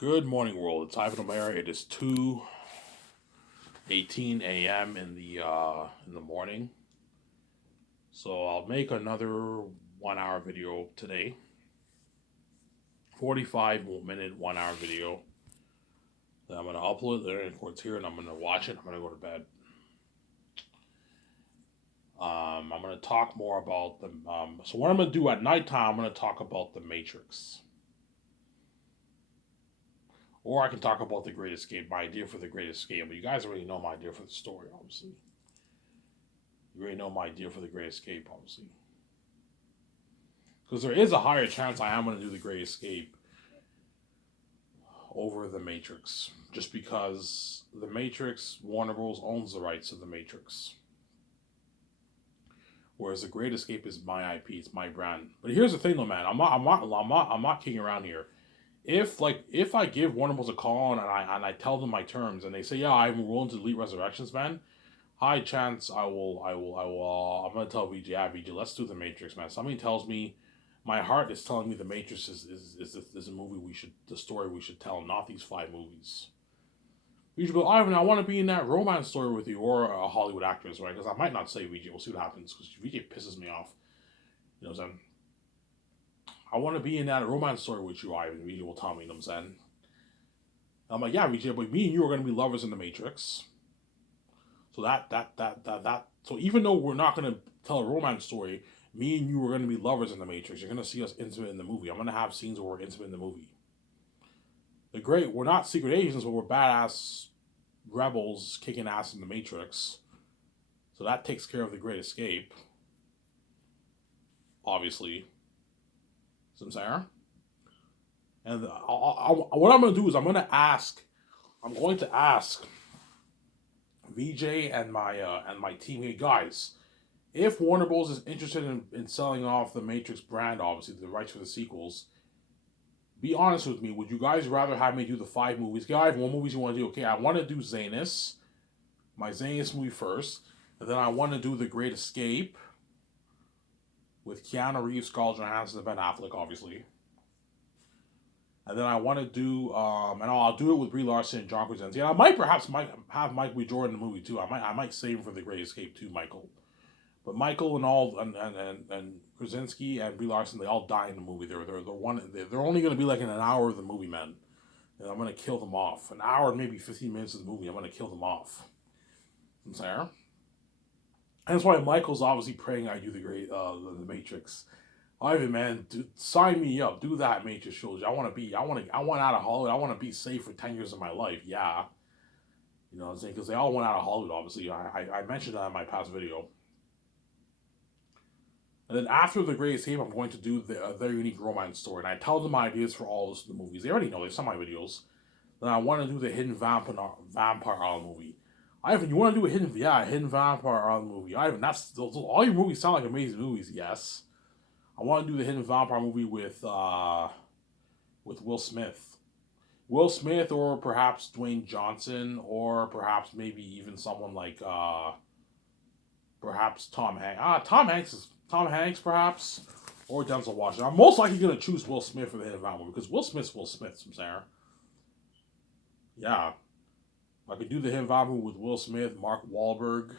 Good morning, world. It's Ivan O'Mara. It is 2:18 a.m. in the morning. So I'll make another 1 hour video today. 45-minute 1 hour video. Then I'm gonna upload the internet courts here, and I'm gonna watch it. I'm gonna go to bed. I'm gonna talk more about the. So what I'm gonna do at nighttime, I'm gonna talk about the Matrix. Or I can talk about The Great Escape, my idea for The Great Escape. But you guys already know my idea for the story, obviously. You already know my idea for The Great Escape, obviously. Because there is a higher chance I am going to do The Great Escape over The Matrix. Just because The Matrix, Warner Bros. Owns the rights to The Matrix. Whereas The Great Escape is my IP, it's my brand. But here's the thing, though, man. I'm not kidding around here. If I give Warner Bros. A call and I tell them my terms and they say, yeah, I'm willing to delete Resurrections, man, high chance I'm gonna tell VJ, yeah, VJ, let's do The Matrix, man. Somebody tells me, my heart is telling me The Matrix is a movie the story we should tell, not these 5 movies. VJ, but Ivan, I want to be in that romance story with you, or a Hollywood actress, right? Because I might not say VJ. We'll see what happens. Because VJ pisses me off. You know what I'm saying? I want to be in that romance story with you, Ivan. VJ will tell me. You know what I'm saying? I'm like, yeah, VJ, but me and you are going to be lovers in The Matrix. So so even though we're not going to tell a romance story, me and you are going to be lovers in The Matrix. You're going to see us intimate in the movie. I'm going to have scenes where we're intimate in the movie. We're not secret agents, but we're badass rebels kicking ass in The Matrix. So that takes care of The Great Escape. Obviously. See what I'm saying? And what I'm going to do is I'm going to ask VJ and my team, hey guys, if Warner Bros. Is interested in selling off the Matrix brand, obviously the rights for the sequels, be honest with me. Would you guys rather have me do the 5 movies? Guys, what movies you want to do? Okay, I want to do Zanus, my Zanus movie first, and then I want to do The Great Escape with Keanu Reeves, Scarlett Johansson, and Ben Affleck, obviously. And then I want to do, and I'll do it with Brie Larson and John Krasinski. And I might have Michael B. Jordan in the movie too. I might save him for The Great Escape too, Michael. But Michael and Krasinski and Brie Larson, they all die in the movie. They're only going to be like in an hour of the movie, man. And I'm going to kill them off. An hour and maybe 15 minutes of the movie, I'm going to kill them off. I'm saying. And that's why Michael's obviously praying I do the Matrix. Ivan, man, sign me up. Do that Matrix trilogy. I want out of Hollywood. I want to be safe for 10 years of my life. Yeah. You know what I'm saying? Because they all went out of Hollywood, obviously. I mentioned that in my past video. And then after The Great Escape, I'm going to do their unique romance story. And I tell them ideas for all the movies. They already know. They saw my videos. Then I want to do the Hidden Vampire Island movie. Ivan, you want to do a Hidden Vampire Island movie? Ivan, all your movies sound like amazing movies. Yes. I want to do the Hidden Vampire movie with Will Smith. Will Smith, or perhaps Dwayne Johnson, or perhaps maybe even someone like perhaps Tom Hanks. Tom Hanks, perhaps, or Denzel Washington. I'm most likely going to choose Will Smith for the Hidden Vampire movie because Will Smith's Will Smith, I'm saying. Yeah. I could do the Hidden Vampire movie with Will Smith, Mark Wahlberg.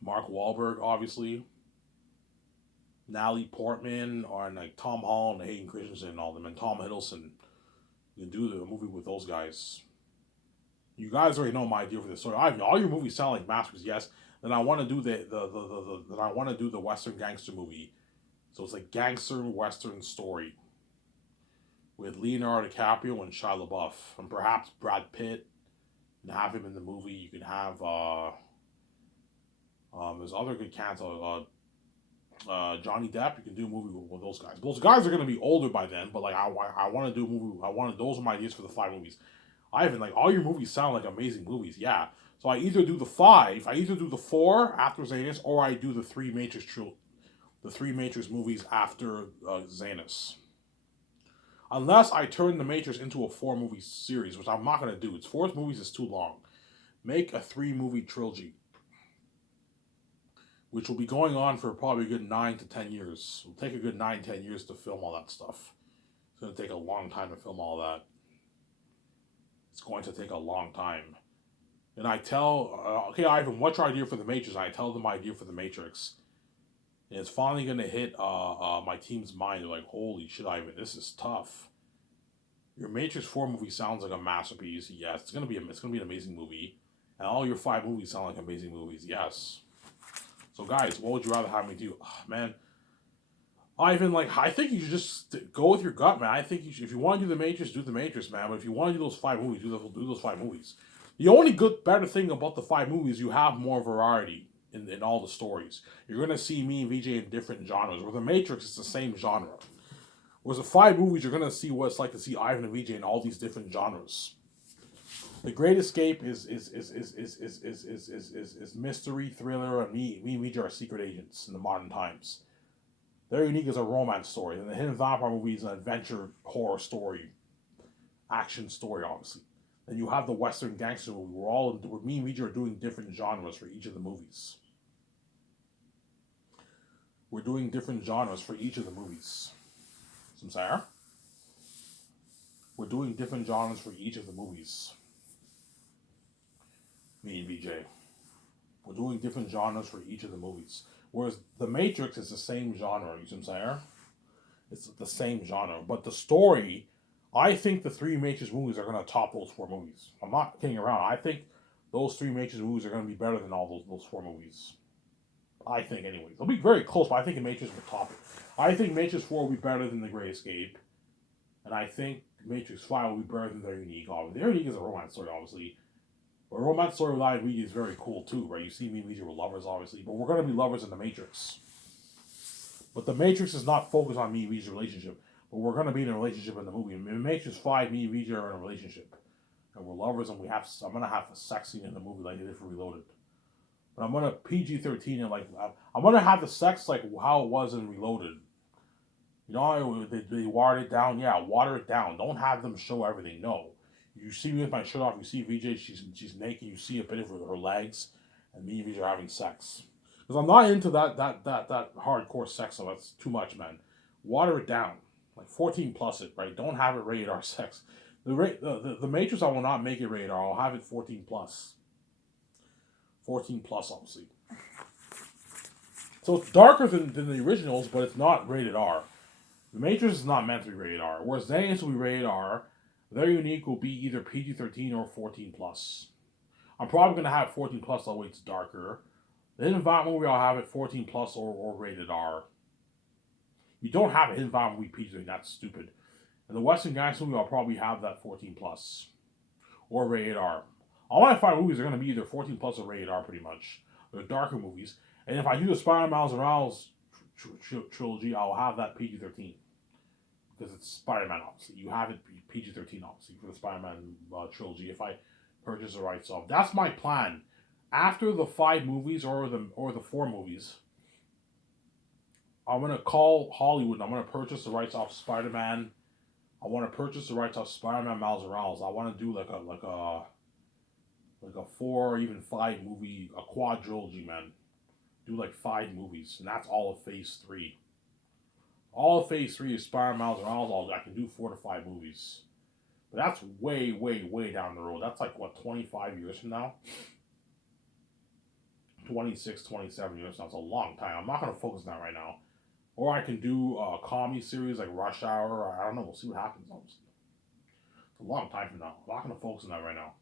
Mark Wahlberg, obviously. Natalie Portman, or like Tom Holland, Hayden Christensen, and all them, and Tom Hiddleston. You can do the movie with those guys. You guys already know my idea for this story. All your movies sound like masterpieces, yes. Then I want to do the Western gangster movie. So it's a gangster Western story with Leonardo DiCaprio and Shia LaBeouf, and perhaps Brad Pitt, and have him in the movie. You can have there's other good cats. Johnny Depp. You can do a movie with those guys. Those guys are gonna be older by then, but like I want to do a movie. Those are my ideas for the 5 movies. Ivan, like all your movies sound like amazing movies. Yeah. So I either do the 5, I either do the 4 after Zanus, or I do the 3 Matrix movies after Zanus. Unless I turn the Matrix into a 4-movie series, which I'm not gonna do. It's 4 movies is too long. Make a 3-movie trilogy. which will be going on for probably a good 9 to 10 years. It'll take a good 9, 10 years to film all that stuff. It's going to take a long time to film all that. It's going to take a long time. And I tell, okay, Ivan, what's your idea for the Matrix? And I tell them my idea for the Matrix. And it's finally going to hit my team's mind. They're like, holy shit, Ivan, this is tough. Your Matrix 4 movie sounds like a masterpiece. Yes, it's gonna be an amazing movie. And all your 5 movies sound like amazing movies. Yes. So guys, what would you rather have me do? Oh, man, Ivan, like, I think you should just go with your gut, man. I think you should, if you want to do the Matrix, do the Matrix, man. But if you want to do those 5 movies, do those 5 movies. The only better thing about the 5 movies, you have more variety in all the stories. You're gonna see me and VJ in different genres. Where the Matrix is the same genre. Whereas the 5 movies, you're gonna see what it's like to see Ivan and VJ in all these different genres. The Great Escape is mystery, thriller, and me and VJ are secret agents in the modern times. Very Unique is a romance story, and the Hidden Vampire movie is an adventure horror story, action story, obviously. Then you have the Western gangster movie. Where me and VJ are doing different genres for each of the movies. We're doing different genres for each of the movies. Samsara. We're doing different genres for each of the movies. Me and VJ. We're doing different genres for each of the movies. Whereas The Matrix is the same genre, you see what I'm saying? It's the same genre. But the story, I think the 3 Matrix movies are going to top those 4 movies. I'm not kidding around. I think those 3 Matrix movies are going to be better than all those 4 movies. I think, anyways. They'll be very close, but I think the Matrix will top it. I think Matrix 4 will be better than The Great Escape. And I think Matrix 5 will be better than Their Unique, obviously. Their Unique is a romance story, obviously. But a romance story with I and VJ is very cool, too, right? You see me and VJ were lovers, obviously. But we're going to be lovers in The Matrix. But The Matrix is not focused on me and VJ's relationship. But we're going to be in a relationship in the movie. In Matrix 5, me and VJ are in a relationship. And we're lovers, and I'm going to have a sex scene in the movie like they did for Reloaded. But I'm going to PG-13 and, like, I'm going to have the sex like how it was in Reloaded. You know, they watered it down. Yeah, water it down. Don't have them show everything. No. You see me with my shirt off. You see VJ, she's naked. You see a bit of her legs. And me and VJ are having sex. Because I'm not into that hardcore sex, so that's too much, man. Water it down. Like 14 plus it, right? Don't have it rated R sex. The Matrix, I will not make it rated R. I'll have it 14 plus. 14 plus, obviously. So it's darker than the originals, but it's not rated R. The Matrix is not meant to be rated R. Whereas Xanax will be rated R. Their Unique will be either PG-13 or 14 plus. I'm probably going to have 14 plus, that way it's darker. The Hidden Vampire movie, I'll have it 14 plus or rated R. You don't have a Hidden Vampire movie PG-13, that's stupid. And the Western Gangster movie, I'll probably have that 14 plus or rated R. All my 5 movies are going to be either 14 plus or rated R, pretty much. They're darker movies. And if I do the Spider-Man Miles Morales trilogy, I'll have that PG-13. Because it's Spider-Man, obviously. You have it PG-13, obviously, for the Spider-Man trilogy, if I purchase the rights of. That's my plan. After the 5 movies or the 4 movies, I'm going to call Hollywood and I'm going to purchase the rights off Spider-Man. I want to purchase the rights off Spider-Man Miles Morales. I want to do like a 4 or even 5 movie, a quadrilogy, man. Do like 5 movies, and that's all of Phase 3. All of Phase 3 is Spider-Man Miles Morales. I can do 4 to 5 movies. But that's way, way, way down the road. That's like, what, 25 years from now? 26, 27 years from now. It's a long time. I'm not going to focus on that right now. Or I can do a comedy series like Rush Hour. Or I don't know. We'll see what happens, obviously. It's a long time from now. I'm not going to focus on that right now.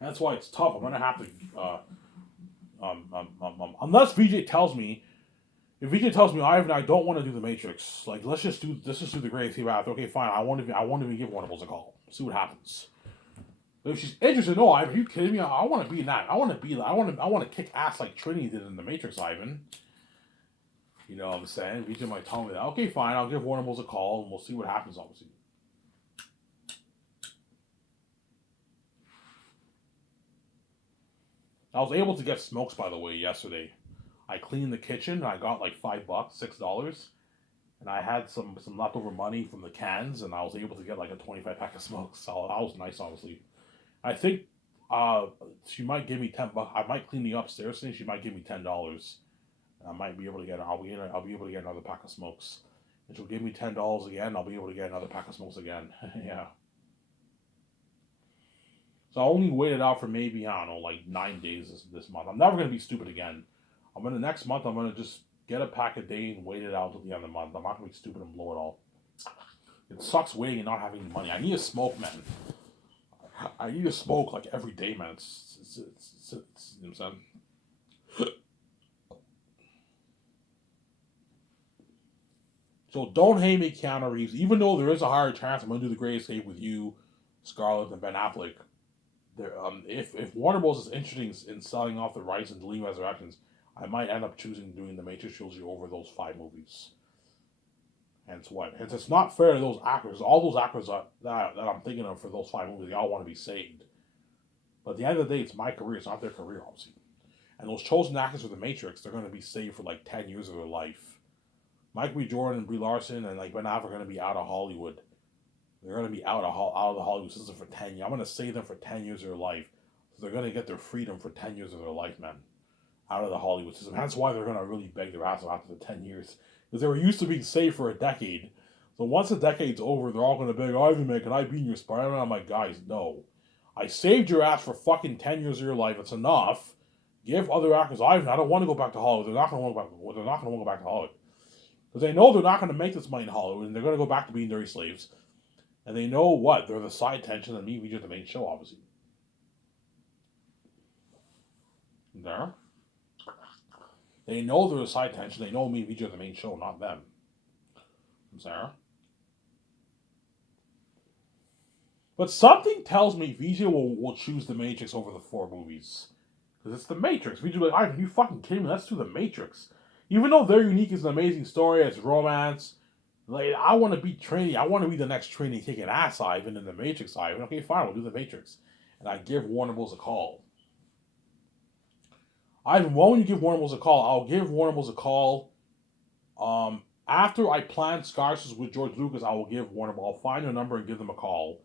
That's why it's tough. I'm going to have to... unless VJ tells me... If VJ tells me, Ivan, I don't want to do the Matrix. Like, let's just do the Great Escape after. Okay, fine. I won't even give Warner Bros. A call. See what happens. But if she's interested, no, Ivan, are you kidding me? I want to be in that. I want to kick ass like Trinity did in the Matrix, Ivan. You know what I'm saying? VJ might tell me that. Okay, fine. I'll give Warner Bros. A call and we'll see what happens. Obviously. I was able to get smokes, by the way, yesterday. I cleaned the kitchen and I got like $5, $6, and I had some leftover money from the cans, and I was able to get like a 25 pack of smokes. So that was nice, obviously. I think She might give me $10. I might clean the upstairs thing. She might give me $10. And I might be able to get. I'll be able to get another pack of smokes. And she'll give me $10 again. I'll be able to get another pack of smokes again. Yeah. So I only waited out for maybe, I don't know, like 9 days this month. I'm never gonna be stupid again. Next month I'm gonna just get a pack a day and wait it out until the end of the month. I'm not gonna be stupid and blow it all. It sucks waiting and not having money. I need to smoke, man. I need to smoke like every day, man. It's you know what I'm saying? So don't hate me, Keanu Reeves. Even though there is a higher chance I'm gonna do The Great Escape with you, Scarlett, and Ben Affleck. If Warner Bros. Is interested in selling off the rights and deleting Resurrections, I might end up choosing doing the Matrix trilogy over those 5 movies. Hence what? Hence it's not fair to those actors. All those actors that I'm thinking of for those 5 movies, they all want to be saved. But at the end of the day, it's my career. It's not their career, obviously. And those chosen actors for the Matrix, they're going to be saved for like 10 years of their life. Michael B. Jordan and Brie Larson and like Ben Affleck are going to be out of Hollywood. They're going to be out of the Hollywood system for 10 years. I'm going to save them for 10 years of their life. So they're going to get their freedom for 10 years of their life, man. Out of the Hollywood system. That's why they're going to really beg their ass after the 10 years. Because they were used to being saved for a decade. So once the decade's over, they're all going to beg, Ivan, man, can I be in your Spider-Man? I'm like, guys, no. I saved your ass for fucking 10 years of your life. It's enough. Give other actors, Ivan, I don't want to go back to Hollywood. They're not going to want to go back to Hollywood. Because they know they're not going to make this money in Hollywood, and they're going to go back to being dirty slaves. And they know what? They're the side tension, and me, we just the main show, obviously. There. They know they're the side tension. They know me, we just the main show, not them. Sarah. But something tells me VJ will choose the Matrix over the 4 movies. Because it's the Matrix. VJ will be like, Ivan, you fucking kidding me? Let's do the Matrix. Even though They're Unique is an amazing story, it's romance. Like, I want to be Trinity. I want to be the next Trinity kicking ass Ivan in the Matrix Ivan. Okay, fine, we'll do the Matrix. And I give Warner Bros. A call. Ivan, when you give Warner Bros. A call, I'll give Warner Bros. A call. After I plan Skyscrapers with George Lucas, I will give Warner Bros. I'll find their number and give them a call.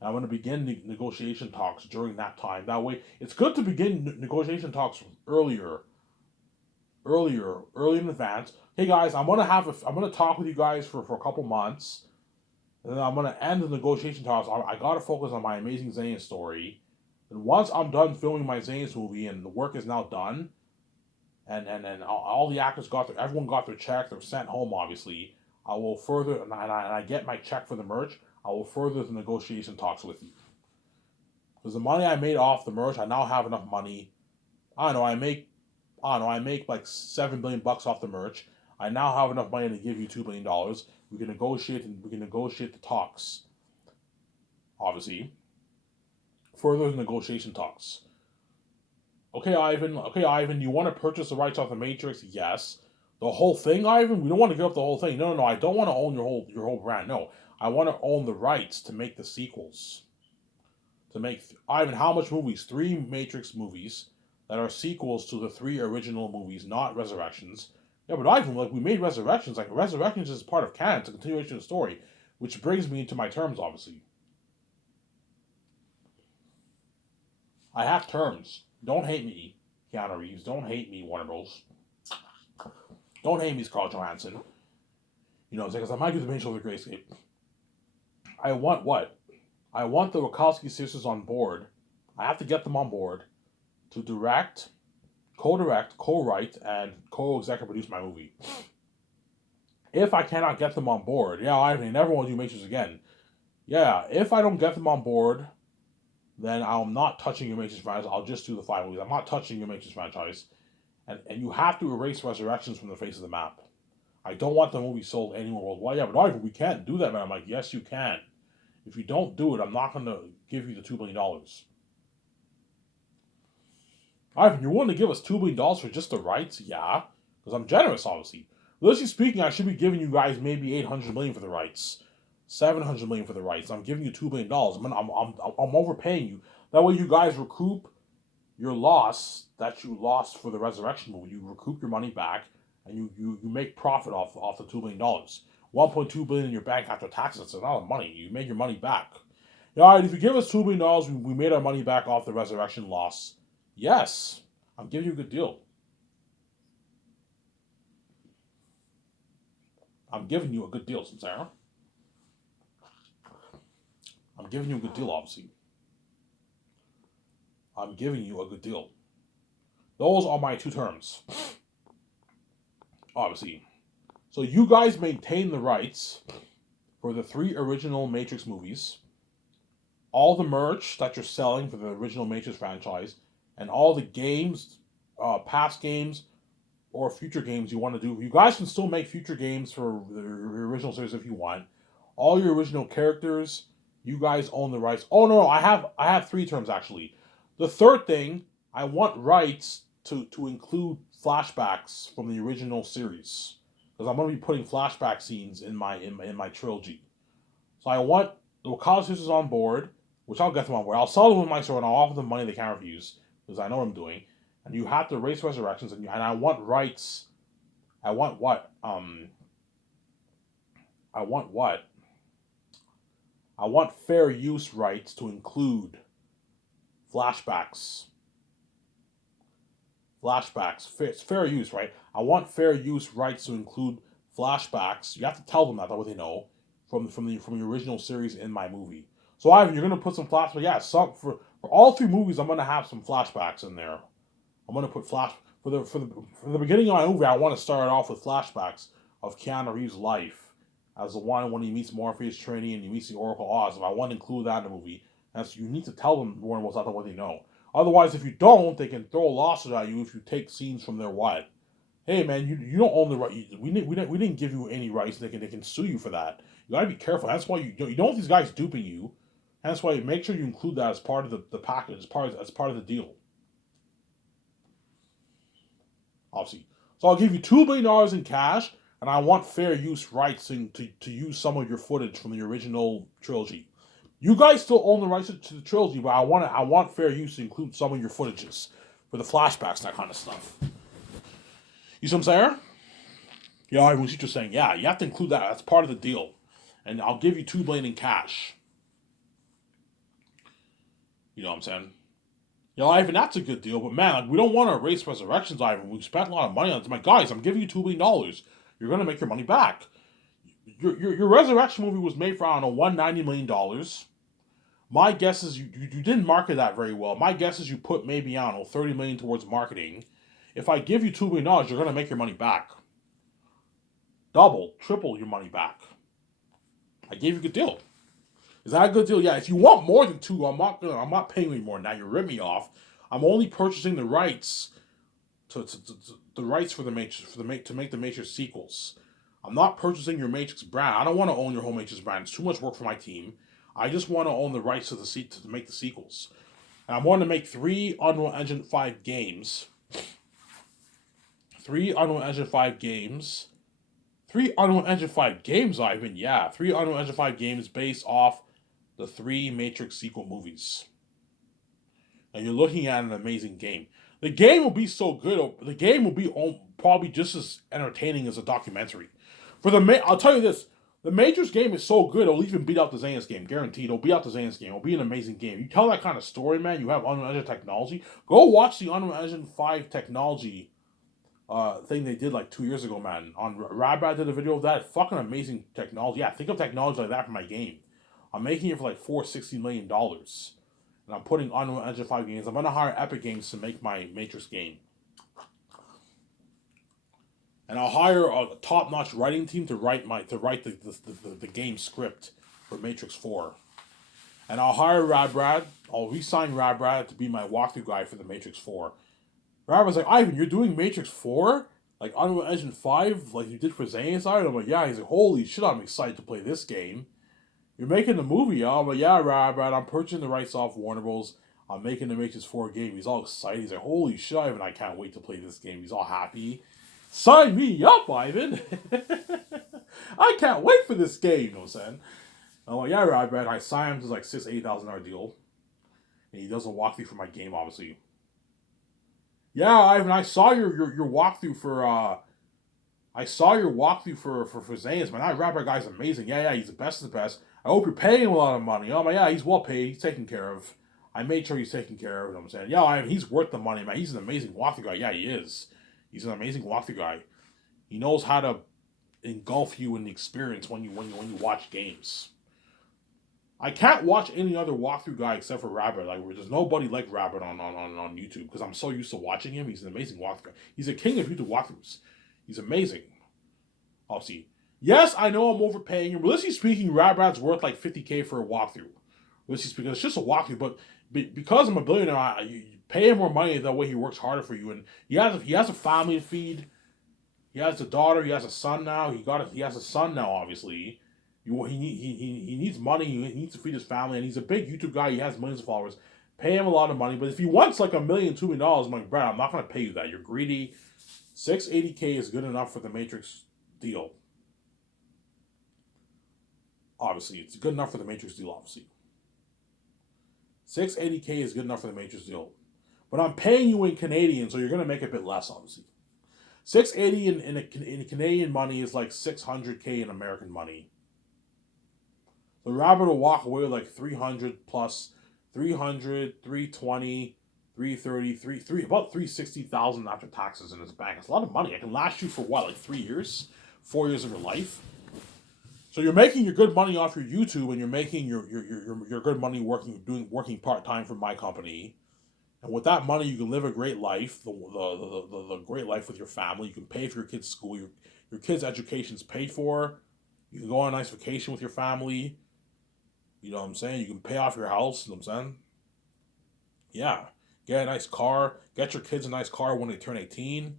And I'm going to begin negotiation talks during that time. That way, it's good to begin negotiation talks earlier in advance. Hey guys, I'm gonna talk with you guys for a couple months, and then I'm gonna end the negotiation talks. I gotta focus on my Amazing Zayn story. And once I'm done filming my Zayn movie and the work is now done, and all the actors everyone got their check, they're sent home. Obviously, I will further and I get my check for the merch. I will further the negotiation talks with you. Because the money I made off the merch, I now have enough money. I make like $7 billion off the merch. I now have enough money to give you $2 billion. We can negotiate the talks. Obviously. Further negotiation talks. Okay, Ivan, you want to purchase the rights off the Matrix? Yes. The whole thing, Ivan? We don't want to give up the whole thing. No, I don't want to own your whole brand. No. I want to own the rights to make the sequels. Ivan, how much movies? 3 Matrix movies that are sequels to the 3 original movies, not Resurrections. Yeah, but Ivan, like, we made Resurrections. Like, Resurrections is part of canon. It's a continuation of the story. Which brings me into my terms, obviously. I have terms. Don't hate me, Keanu Reeves. Don't hate me, Warner Bros. Don't hate me, Scarlett Johansson. You know, because I might do the main show of The Great Escape. I want what? I want the Wachowski sisters on board. I have to get them on board to direct, co-write, and co-executive produce my movie. If I cannot get them on board, I never want to do Matrix again. Yeah, if I don't get them on board, then I'm not touching your Matrix franchise. I'll just do the 5 movies. I'm not touching your Matrix franchise. And you have to erase Resurrections from the face of the map. I don't want the movie sold anywhere worldwide. Yeah, but Ivan, we can't do that, man. I'm like, yes, you can. If you don't do it, I'm not going to give you the $2 billion. Ivan, you're willing to give us $2 billion for just the rights? Yeah, because I'm generous, obviously. Realistically speaking, I should be giving you guys maybe $800 million for the rights, $700 million for the rights. I'm giving you $2 billion. I'm overpaying you. That way, you guys recoup your loss that you lost for the Resurrection movie. You recoup your money back, and you make profit off the $2 billion. $1.2 billion in your bank after taxes. It's a lot of money. You made your money back. Yeah, if you give us $2 million, we made our money back off the resurrection loss. Yes, I'm giving you a good deal. I'm giving you a good deal, Sarah. I'm giving you a good deal, obviously. I'm giving you a good deal. Those are my two terms. Obviously. So you guys maintain the rights for the 3 original Matrix movies, all the merch that you're selling for the original Matrix franchise, and all the games, past games, or future games you want to do. You guys can still make future games for the original series if you want. All your original characters, you guys own the rights. Oh no, I have 3 terms actually. The third thing, I want rights to include flashbacks from the original series because I'm going to be putting flashback scenes in my trilogy. So I want the Wakanda sisters on board, which I'll get them on board. I'll sell them with my store and I'll offer them money they can't refuse because I know what I'm doing. And you have to race resurrections, and I want rights. I want what? I want what? I want fair use rights to include flashbacks. Flashbacks. It's fair use, right? I want fair use rights to include flashbacks. You have to tell them that way they know from the original series in my movie. So Ivan, you're gonna put some flashbacks. Yeah, some for all 3 movies. I'm gonna have some flashbacks in there. I'm gonna put for the beginning of my movie. I want to start off with flashbacks of Keanu Reeves' life as the one when he meets Morpheus Trinity and he meets the Oracle Oz. If I want to include that in the movie, and so you need to tell them Warner Bros. What they know. Otherwise, if you don't, they can throw a lawsuit at you if you take scenes from their what. Hey man, you don't own the right. We didn't give you any rights. They can sue you for that. You gotta be careful. That's why you don't want these guys duping you. And that's why you make sure you include that as part of the package, as part of the deal. Obviously. So I'll give you $2 billion in cash, and I want fair use rights to use some of your footage from the original trilogy. You guys still own the rights to the trilogy, but I want fair use to include some of your footages for the flashbacks, that kind of stuff. You see what I'm saying? Yeah, I was just saying, yeah, you have to include that. That's part of the deal. And I'll give you $2 billion in cash. You know what I'm saying? You know, Ivan, that's a good deal, but man, like, we don't want to erase Resurrections, Ivan. We've spent a lot of money on it. My guys, I'm giving you $2 billion. You're gonna make your money back. Your Resurrection movie was made for, I don't know, $190 million. My guess is you didn't market that very well. My guess is you put maybe, I don't know, $30 million towards marketing. If I give you $2 billion, you're gonna make your money back. Double, triple your money back. I gave you a good deal. Is that a good deal? Yeah. If you want more than 2, I'm not paying you more. Now you rip me off. I'm only purchasing the rights to the rights for the Matrix to make the Matrix sequels. I'm not purchasing your Matrix brand. I don't want to own your whole Matrix brand. It's too much work for my team. I just want to own the rights to make the sequels. And I want to make 3 Unreal Engine 5 games. 3 Unreal Engine 5 games. 3 Unreal Engine 5 games, Ivan. Yeah, 3 Unreal Engine 5 games based off the 3 Matrix sequel movies. And you're looking at an amazing game. The game will be so good. The game will be probably just as entertaining as a documentary. I'll tell you this: the Matrix game is so good, it'll even beat out the Xenos game, guaranteed. It'll beat out the Xenos game. It'll be an amazing game. You tell that kind of story, man. You have Unreal Engine technology. Go watch the Unreal Engine 5 technology thing they did like 2 years ago, man. On Rabrad did a video of that. Fucking amazing technology. Yeah, think of technology like that for my game. I'm making it for like $460 million. And I'm putting Unreal Engine 5 games. I'm gonna hire Epic Games to make my Matrix game. And I'll hire a top-notch writing team to write the game script for Matrix 4. And I'll hire Rabrad. I'll re-sign Rabrad to be my walkthrough guy for the Matrix 4. Rabrad's like, Ivan, you're doing Matrix 4? Like Unreal Engine 5, like you did for Xenos? I'm like, yeah. He's like, holy shit, I'm excited to play this game. You're making the movie, y'all. I'm like, yeah, Rabrad, I'm purchasing the rights off Warner Bros. I'm making the Matrix 4 game. He's all excited. He's like, holy shit, Ivan, I can't wait to play this game. He's all happy. Sign me up, Ivan. I can't wait for this game, you know what I'm saying? I'm like, yeah, Rabrad. I signed him to like $6,000-$8,000 deal. And he does a walkthrough for my game, obviously. Yeah, Ivan, I saw your walkthrough for Xenos, man. That Rabrad guy's amazing. Yeah, he's the best of the best. I hope you're paying him a lot of money. Oh my, yeah, he's well paid. He's taken care of. I made sure he's taken care of. You know what I'm saying? Yeah, he's worth the money, man. He's an amazing walkthrough guy. Yeah, he is. He's an amazing walkthrough guy. He knows how to engulf you in the experience when you watch games. I can't watch any other walkthrough guy except for Rabbit. Like, there's nobody like Rabbit on YouTube because I'm so used to watching him. He's an amazing walkthrough. He's a king of YouTube walkthroughs. He's amazing. Obviously, yes, I know I'm overpaying him. Realistically speaking, Rabbit's worth like 50K for a walkthrough. Realistically speaking, it's just a walkthrough. But because I'm a billionaire, you pay him more money that way he works harder for you. And he has a family to feed. He has a daughter. He has a son now. He has a son now. Obviously, he needs money. He needs to feed his family, and he's a big YouTube guy. He has millions of followers. Pay him a lot of money. But if he wants like $1 million, $2 million, I'm like, Brad, I'm not gonna pay you that. You're greedy. 680K is good enough for the Matrix deal. Obviously, it's good enough for the Matrix deal. Obviously, 680K is good enough for the Matrix deal. But I'm paying you in Canadian, so you're gonna make a bit less, obviously. 680 in Canadian money is like 600K in American money. The Rabbit will walk away with like 300 plus 300, 320, 330, about 360,000 after taxes in his bank. It's a lot of money. It can last you for what, like 3 years, 4 years of your life. So you're making your good money off your YouTube, and you're making your good money working part time for my company. And with that money, you can live a great life, the great life with your family. You can pay for your kids' school. Your kids' education is paid for. You can go on a nice vacation with your family. You know what I'm saying? You can pay off your house. You know what I'm saying? Yeah. Get a nice car. Get your kids a nice car when they turn 18.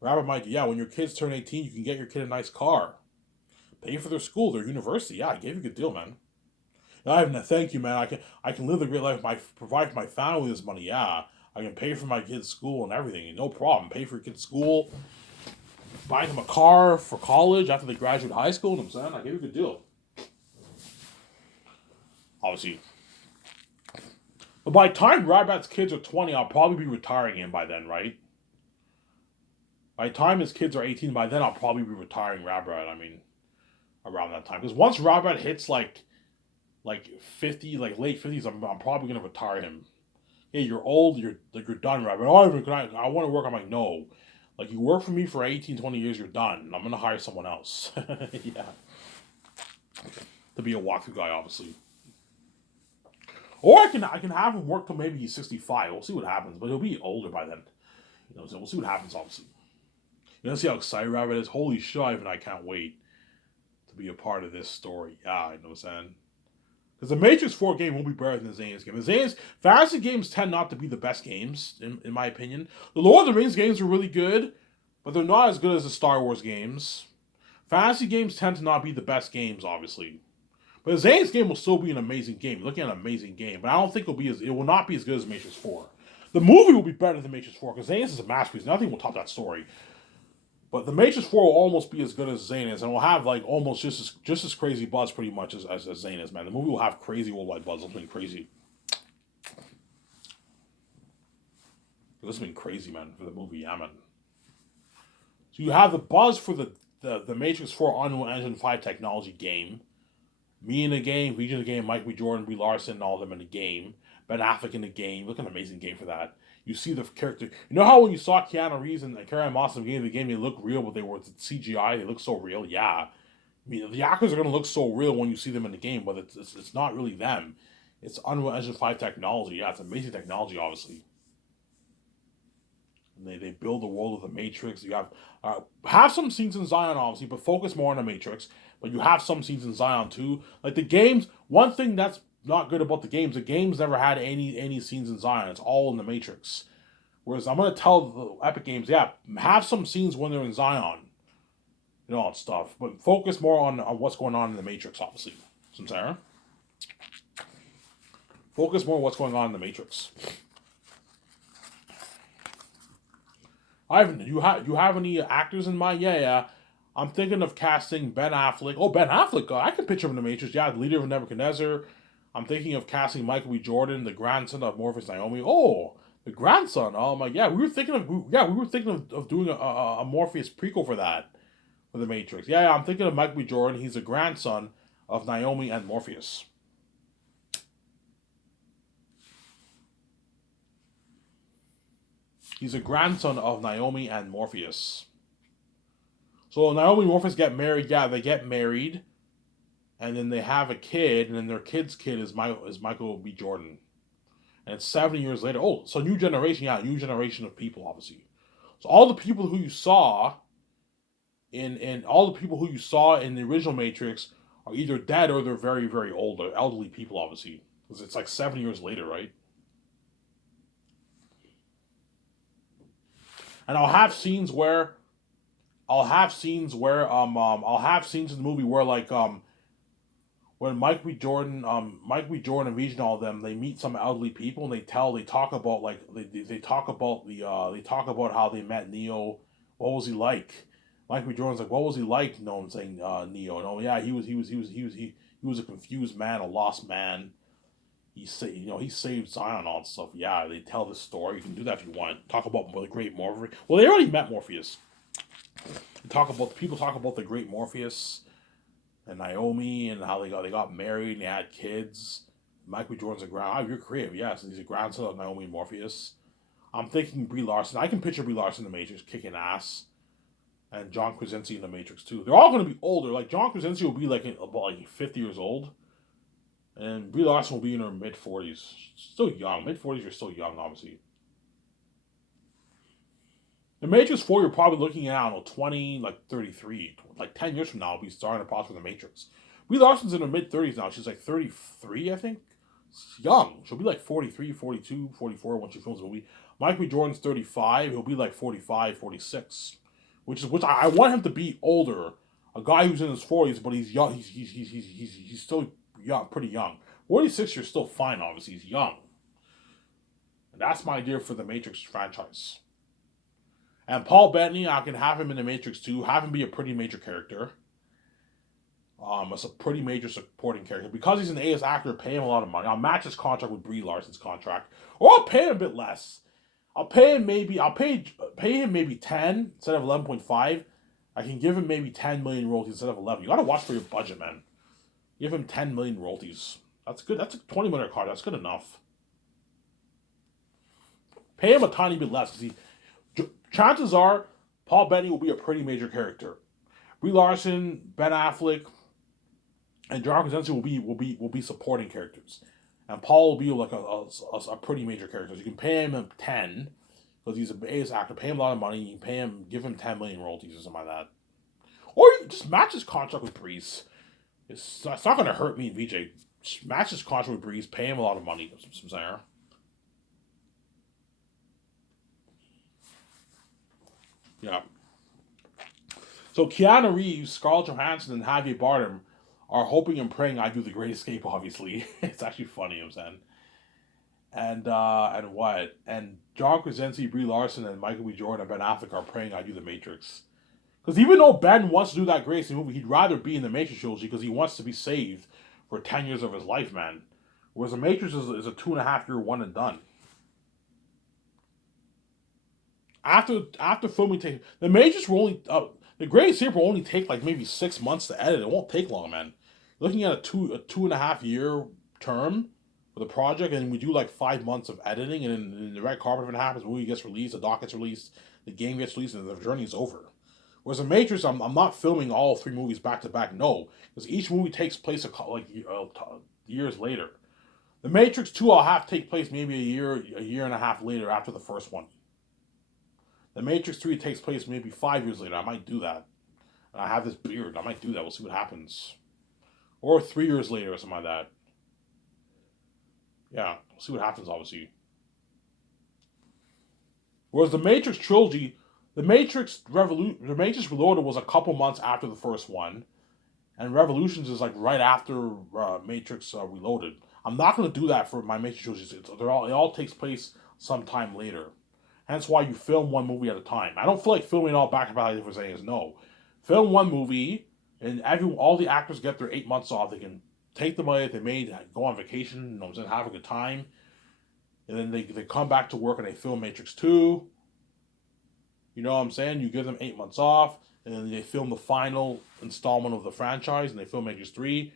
Rabbit might, yeah, when your kids turn 18, you can get your kid a nice car. Pay for their school, their university. Yeah, I gave you a good deal, man. Thank you, man. I can live a great life. Provide for my family this money. Yeah, I can pay for my kids' school and everything. No problem. Pay for your kids' school. Buy them a car for college after they graduate high school. You know what I'm saying? I gave you a good deal. Obviously. But by the time Rabbit's kids are 20, I'll probably be retiring him by then, right? By the time his kids are 18, by then I'll probably be retiring Rabbit. I mean, around that time. Because once Rabbit hits like 50, like late 50s, I'm probably gonna retire him. Hey, you're old, you're done, Rabbit. Oh, I want to work. I'm like, no. Like, you work for me for 18, 20 years, you're done. I'm gonna hire someone else. Yeah. To be a walkthrough guy, obviously. Or I can have him work till maybe he's 65. We'll see what happens. But he'll be older by then. You know, so we'll see what happens, obviously. You know, see how excited Rabbit is? Holy shit, and I can't wait to be a part of this story. Yeah, you know what I'm saying? Because the Matrix 4 game won't be better than the Xenos game. The Xenos, fantasy games tend not to be the best games, in my opinion. The Lord of the Rings games are really good, but they're not as good as the Star Wars games. Fantasy games tend to not be the best games, obviously. But the Xenos game will still be an amazing game. You're looking at an amazing game, but I don't think it will not be as good as Matrix 4. The movie will be better than Matrix 4, because Xenos is a masterpiece. Nothing will top that story. But the Matrix 4 will almost be as good as Xenos, and will have like almost just as crazy buzz pretty much as Xenos, man. The movie will have crazy worldwide buzz. It's been crazy. This has been crazy, man, for the movie, yeah, man. So you have the buzz for the Matrix 4 Unreal Engine 5 technology game. Me in the game, Region in the game, Mike B. Jordan, Brie Larson, and all of them in the game. Ben Affleck in the game. Look at an amazing game for that. You see the character. You know how when you saw Keanu Reeves and Carrie-Anne Moss in the game, they look real, but they were CGI. They look so real. Yeah, I mean, the actors are gonna look so real when you see them in the game, but it's not really them. It's Unreal Engine 5 technology. Yeah, it's amazing technology, obviously. And they build the world of the Matrix. You have some scenes in Zion, obviously, but focus more on the Matrix. But you have some scenes in Zion too. Like the games, one thing that's not good about the games never had any scenes in Zion. It's all in the Matrix. Whereas I'm gonna tell the Epic Games, yeah, have some scenes when they're in Zion, you know, all that stuff. But focus more on what's going on in the Matrix, obviously. Sincere. Focus more on what's going on in the Matrix. Ivan, you have any actors in mind? Yeah. I'm thinking of casting Ben Affleck. Oh, Ben Affleck, I can picture him in the Matrix. Yeah, the leader of Nebuchadnezzar. I'm thinking of casting Michael B. Jordan, the grandson of Morpheus Naomi. Oh, the grandson. Oh my, yeah. We were thinking of doing a Morpheus prequel for that, for the Matrix. Yeah. I'm thinking of Michael B. Jordan. He's a grandson of Naomi and Morpheus. He's a grandson of Naomi and Morpheus. So Naomi and Morpheus get married. Yeah, they get married, and then they have a kid, and then their kid's kid is Michael B. Jordan. And it's 70 years later. Oh, so new generation. Yeah, new generation of people, obviously. So all the people who you saw in all the people who you saw in the original Matrix are either dead or they're very, very old, or elderly people, obviously, because it's like 7 years later, right? And I'll have scenes in the movie where like when Mike B. Jordan and Vision, all of them, they meet some elderly people and they talk about like they talk about they talk about how they met Neo. What was he like? Mike B. Jordan's like, what was he like? No one saying Neo. No, yeah, he was a confused man, a lost man. He saved Zion and all that stuff. Yeah, they tell this story. You can do that if you want. Talk about the great Morpheus. Well, they already met Morpheus. People talk about the great Morpheus and Naomi and how they got married and they had kids. Michael Jordan's a grand. Oh, you're creative, yes. And he's a grandson of Naomi and Morpheus. I'm thinking Brie Larson. I can picture Brie Larson in the Matrix kicking ass, and John Krasinski in the Matrix too. They're all going to be older. Like John Krasinski will be like about like 50 years old, and Brie Larson will be in her mid 40s. Still young. Mid 40s, you're still young, obviously. The Matrix 4, you're probably looking at, I don't know, 20, like 33. Like 10 years from now, I'll be starting the process for the Matrix. Brie Larson's in her mid 30s now. She's like 33, I think. She's young. She'll be like 43, 42, 44 when she films the movie. Mike B. Jordan's 35. He'll be like 45, 46. Which I want him to be older. A guy who's in his 40s, but he's young. He's still young, pretty young. 46, you're still fine, obviously. He's young. And that's my idea for the Matrix franchise. And Paul Bettany, I can have him in the Matrix too. Have him be a pretty major character. As a pretty major supporting character. Because he's an A-list actor, pay him a lot of money. I'll match his contract with Brie Larson's contract. Or I'll pay him a bit less. I'll pay him maybe 10 instead of 11.5. I can give him maybe 10 million royalties instead of 11. You gotta watch for your budget, man. Give him 10 million royalties. That's good. That's a 20 million card. That's good enough. Pay him a tiny bit less because chances are Paul Bettany will be a pretty major character. Brie Larson, Ben Affleck, and John Krasinski will be supporting characters, and Paul will be like a pretty major character. So you can pay him 10 because he's a base actor. Pay him a lot of money. You can pay him, give him 10 million royalties or something like that, or you just match his contract with Breeze. It's not going to hurt me and VJ. Just match his contract with Breeze. Pay him a lot of money. Some saying. Yeah. So Keanu Reeves, Scarlett Johansson, and Javier Bardem are hoping and praying I do the Great Escape. Obviously, it's actually funny. I'm saying, and what? And John Krasinski, Brie Larson, and Michael B. Jordan and Ben Affleck are praying I do the Matrix. Because even though Ben wants to do that Great Escape movie, he'd rather be in the Matrix trilogy because he wants to be saved for 10 years of his life, man. Whereas the Matrix is a 2.5 year one and done. After filming, the Matrix will only the Great Escape will only take like maybe 6 months to edit. It won't take long, man. Looking at a 2.5 year term for the project, and we do like 5 months of editing, and then the red carpet event happens, the movie gets released, the doc gets released, the game gets released, and the journey is over. Whereas in Matrix, I'm not filming all three movies back to back. No, because each movie takes place years later. The Matrix 2, I'll have take place maybe a year and a half later after the first one. The Matrix 3 takes place maybe 5 years later. I might do that. And I have this beard. I might do that. We'll see what happens. Or 3 years later or something like that. Yeah, we'll see what happens, obviously. Whereas the Matrix trilogy, the Matrix Reloaded was a couple months after the first one, and Revolutions is like right after Matrix Reloaded. I'm not going to do that for my Matrix trilogy. It all takes place sometime later. Hence why you film one movie at a time. I don't feel like filming all back to back for saying is no. Film one movie, and all the actors get their 8 months off. They can take the money that they made, go on vacation, have a good time, and then they come back to work and they film Matrix 2. You know what I'm saying? You give them 8 months off, and then they film the final installment of the franchise, and they film Matrix 3.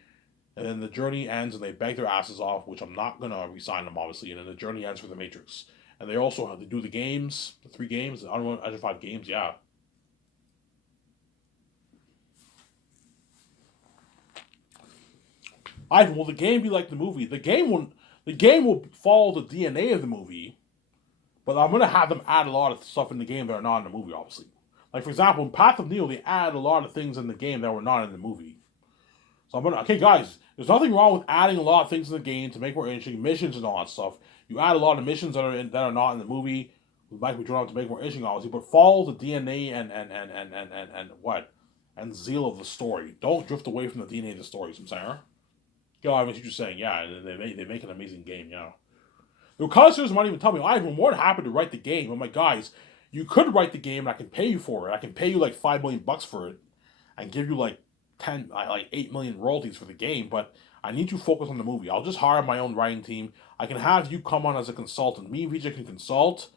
and then the journey ends and they beg their asses off, which I'm not gonna resign them obviously, and then the journey ends for the Matrix. And they also have to do the games, the 3 games. I don't know, out of 5 games, yeah. Will the game be like the movie? The game will follow the DNA of the movie, but I'm gonna have them add a lot of stuff in the game that are not in the movie, obviously. Like for example, in Path of Neo, they add a lot of things in the game that were not in the movie. So I'm gonna okay, guys. There's nothing wrong with adding a lot of things in the game to make more interesting missions and all that stuff. You add a lot of missions that are not in the movie. We might be trying to make more interesting, obviously, but follow the DNA and zeal of the story. Don't drift away from the DNA of the story. I'm saying. Yeah, I mean, you're saying, yeah, and they make an amazing game, yeah. The customers might even tell me, I'm more than happy to write the game. I'm like, guys, you could write the game and I can pay you for it. I can pay you like $5 million for it and give you like 8 million royalties for the game, but I need to focus on the movie. I'll just hire my own writing team. I can have you come on as a consultant. Me and VJ can consult.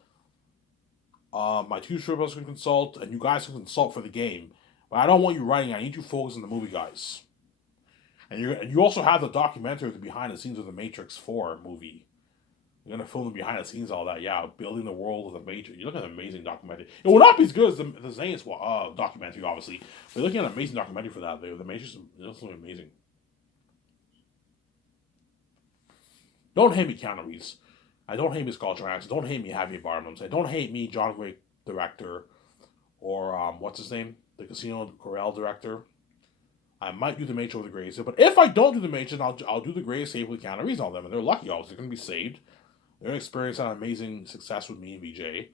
My two strippers can consult, and you guys can consult for the game. But I don't want you writing. I need you to focus on the movie, guys. And you also have the documentary of the behind the scenes of the Matrix 4 movie. You're gonna film the behind the scenes, all that, yeah, building the world of the Matrix. You're looking at an amazing documentary. It will not be as good as the Zane's documentary, obviously. But you're looking at an amazing documentary for that. The Matrix is amazing. Don't hate me, Keanu Reeves. I don't hate me, Scarlett Johansson. Don't hate me, Javier Bardem. Don't hate me, John Wick director, or what's his name, the Casino Royale director. I might do the Matrix with the Greatest Hits, but if I don't do the Matrix, I'll do the Greatest Hits with Keanu Reeves on them, and they're lucky, obviously. They're going to be saved. They're going to experience an amazing success with me and VJ.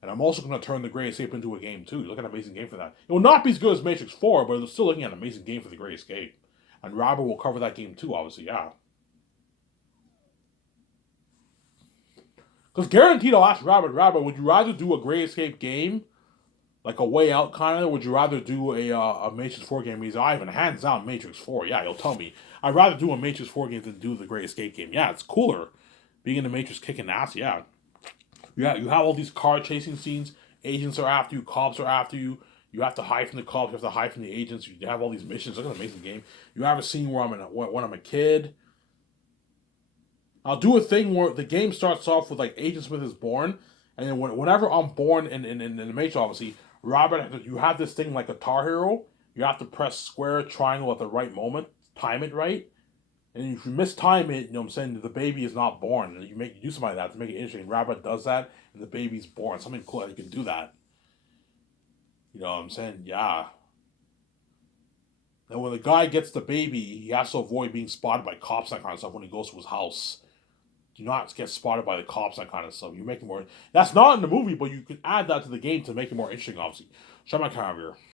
And I'm also going to turn the Great Escape into a game too. Look at an amazing game for that. It will not be as good as Matrix 4, but it's still looking at an amazing game for the Great Escape. And Robert will cover that game too, obviously, yeah. Because guaranteed I'll ask Robert, would you rather do a Great Escape game, like a Way Out kind of, or would you rather do a Matrix 4 game? He's Ivan, hands down Matrix 4. Yeah, he'll tell me. I'd rather do a Matrix 4 game than do the Great Escape game. Yeah, it's cooler. Being in the Matrix kicking ass, yeah. Yeah, you have all these car chasing scenes. Agents are after you. Cops are after you. You have to hide from the cops. You have to hide from the agents. You have all these missions. Look at an amazing game. You have a scene where when I'm a kid. I'll do a thing where the game starts off with like Agent Smith is born, and then whenever I'm born in the Matrix, obviously, Robert, you have this thing like a Guitar Hero. You have to press square triangle at the right moment, time it right. And if you mistime it, you know what I'm saying, the baby is not born. And you do something like that to make it interesting. Rabbit does that, and the baby's born. Something cool, you can do that. You know what I'm saying? Yeah. And when the guy gets the baby, he has to avoid being spotted by cops, that kind of stuff, when he goes to his house. Do not get spotted by the cops, that kind of stuff. You make it more. That's not in the movie, but you can add that to the game to make it more interesting, obviously. Shut my camera here.